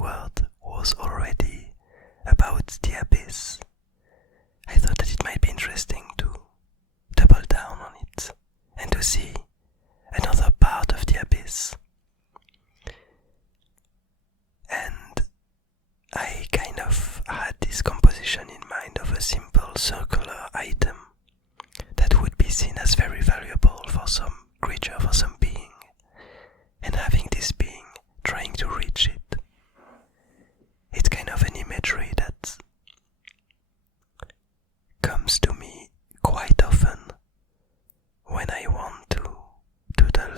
word was already about the abyss, I thought that it might be interesting to double down on it and to see another part of the abyss. And I kind of had this composition in mind of a simple circular item that would be seen as very valuable for some creature, for some being, and having this being trying to reach it. It's kind of an imagery that comes to me quite often when I want to doodle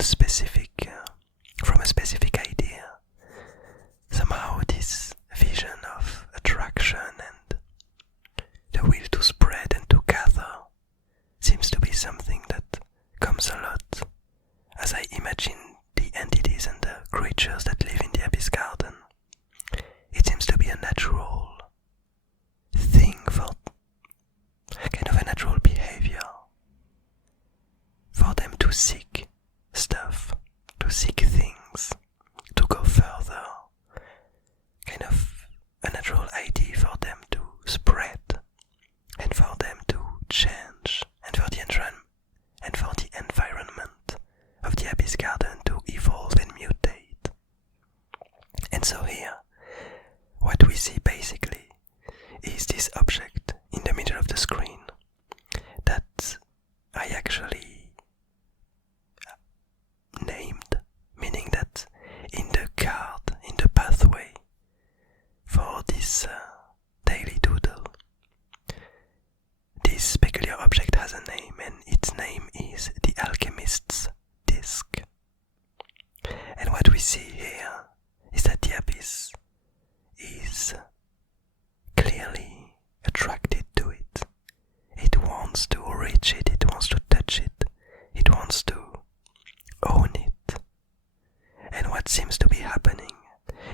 from a specific idea. Somehow this vision of attraction and the will to spread and to gather seems to be something that comes a lot as I imagine the entities and the creatures that live in the Abyss Garden. It seems to be a natural thing, for kind of a natural behavior for them to seek stuff, to seek things, to go further. Kind of a natural idea for them to spread and for them to change and for the environment of the Abyss Garden to evolve and mutate. And so here, what we see basically is this object in the middle of the screen that I actually named, meaning that in the card, in the pathway for this daily doodle, this peculiar object has a name, and its name is the Alchemist's disc. And what we see here is that the abyss is clearly attracted to it. It wants to reach it, it wants to touch it, it wants to own it. And what seems to be happening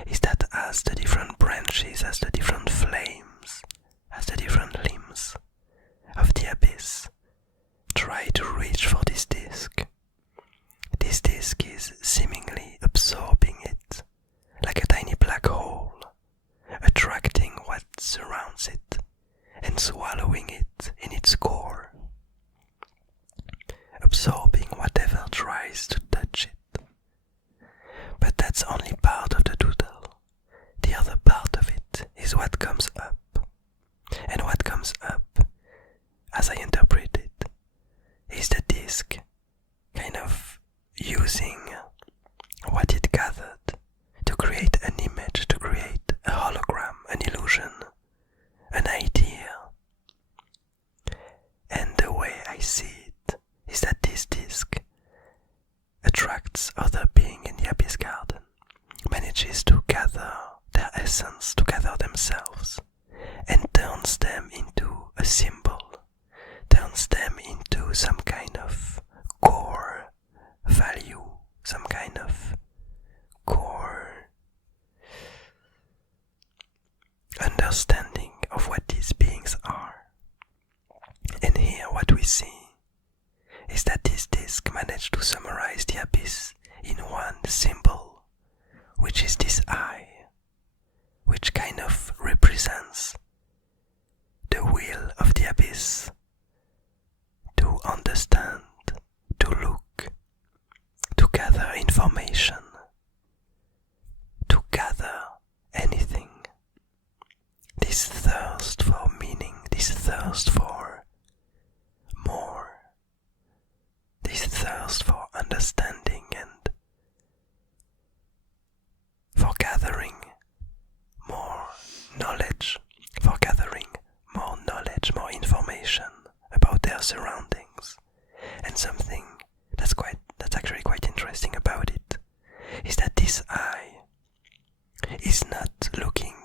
is that as the different branches, as the different flames, as the different limbs of the abyss try to reach for this disc is seemingly absorbing it like a tiny black hole, attracting what surrounds it and swallowing it in its core, absorbing whatever tries to touch it. But that's only part of the doodle. The other part of it is what comes up. And what comes up, as I interpret it, is the disc kind of using what it gathered to create an image, to create a hologram, an illusion, an idea. And the way I see it is that this disc attracts other beings in the Abyss Garden, manages to gather their essence, to gather themselves, and turns them into a symbol, turns them into some kind of core value, some kind of core understanding of what these beings are. And here what we see is that this disc managed to summarize the abyss in one symbol, which is this eye, which kind of represents the will of the abyss to understand, to look, to gather information, to gather anything. This thirst for meaning, this thirst for more, this thirst for understanding and for gathering more knowledge, for gathering more knowledge, more information about their surroundings. And something that's actually quite interesting about it is that this eye is not looking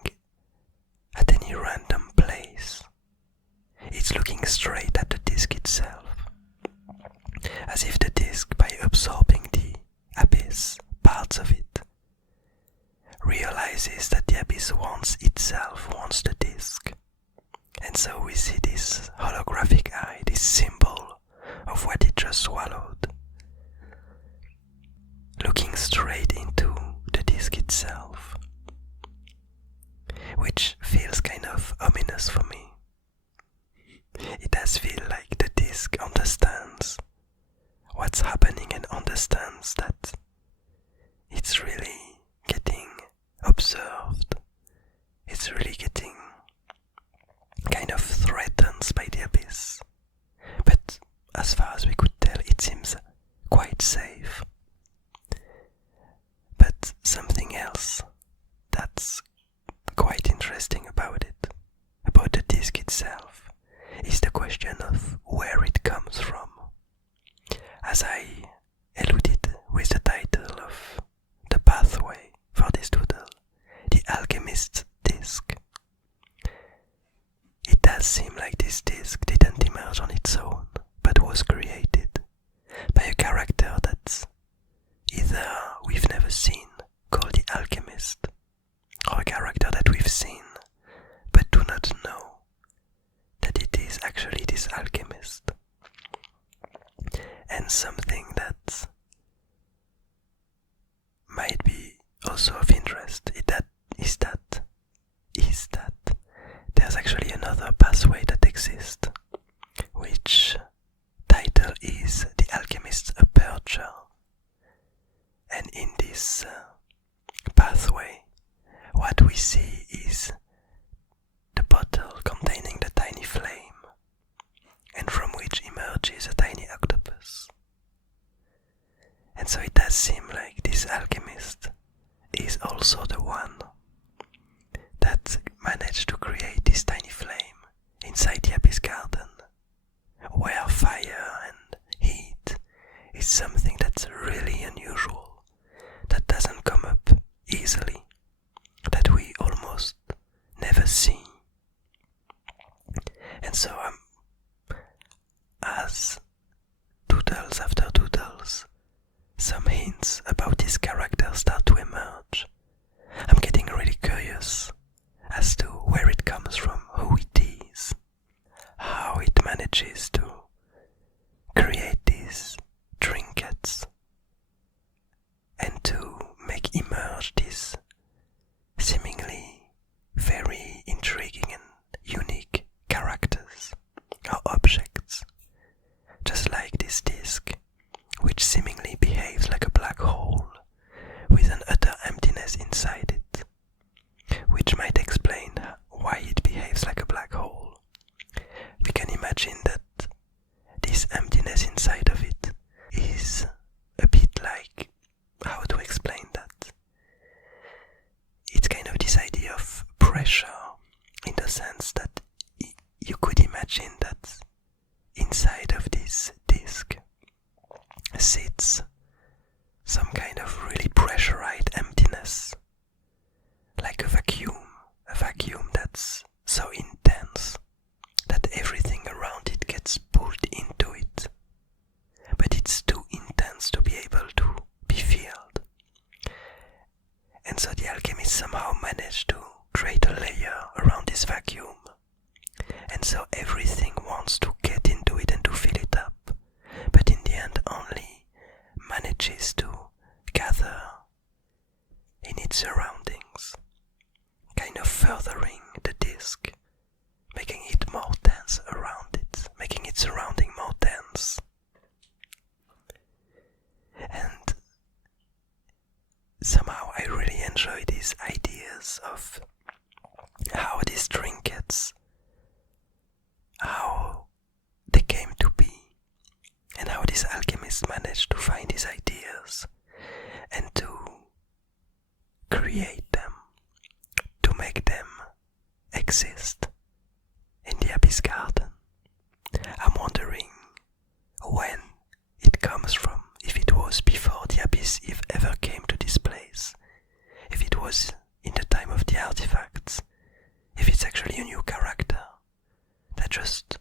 at any random place. It's looking straight at the disc itself, as if the disc, by absorbing the abyss, parts of it, realizes that the abyss wants the disc. And so we see this holographic eye, this symbol of what it just swallowed, looking straight into the disc itself. is really getting observed. It's really getting kind of threatened by the abyss. But as far as we could tell, it seems quite safe. But something else that's quite interesting about the disc itself, is the question of where it comes from. As I alluded with the title of the pathway for this doodle, the Alchemist's disc, it does seem like this disc didn't emerge on its own, but was created by a character that either we've never seen, called the Alchemist, or a character that we've seen, but do not know that it is actually this alchemist. And something that might be also of interest is that there's actually another pathway that exists, which title is The Alchemist's Aperture. And in this pathway, what we see is the bottle containing the tiny flame, and from which emerges a tiny octopus. And so it does seem like this alchemist is also the one that managed to create this tiny flame inside the abyss garden, where fire and heat is something that's really unusual, that doesn't come up easily, that we almost never see. And so as doodles after doodles, some hints about this character start to emerge. I'm getting really curious as to where it comes from, who it is, how it manages to create these trinkets, and to make emerge these seemingly very intriguing and unique characters or objects, just like this disc, which seemingly behaves like a black hole with an utter emptiness inside it, which might explain why it behaves like a black hole. We can imagine that this emptiness inside of it is a bit like, how to explain that? It's kind of this idea of pressure, in the sense that you could imagine that inside of this disc sits some kind of really pressurized emptiness, like a vacuum that's so intense that everything around it gets pulled into it, but it's too intense to be able to be filled. And so the alchemist somehow managed to create a layer around this vacuum, and so everything wants to get into it and to fill it up, but in the end only manages to gather in its surroundings, kind of furthering the disc, making it more dense around it, making its surrounding more dense. And somehow I really enjoy these ideas of how these trinkets, how they came to be, and how this alchemist managed to find his ideas and to create them, to make them exist in the abyss garden. I'm wondering when it comes from, if it was before the abyss ever came to this place, if it was in the time of the artifacts, if it's actually a new character that just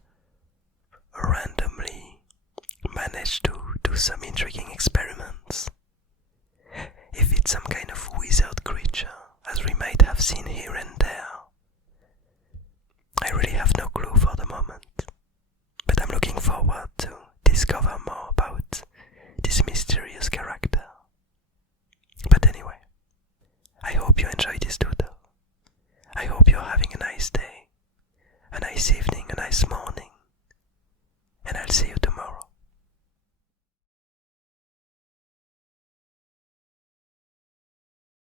randomly managed to do some intriguing experiments, if it's some kind of wizard creature, as we might have seen here and there. I really have no clue for the moment, but I'm looking forward to discover more about this mysterious character. But anyway, I hope you enjoyed this doodle. I hope you're having a nice day, a nice evening,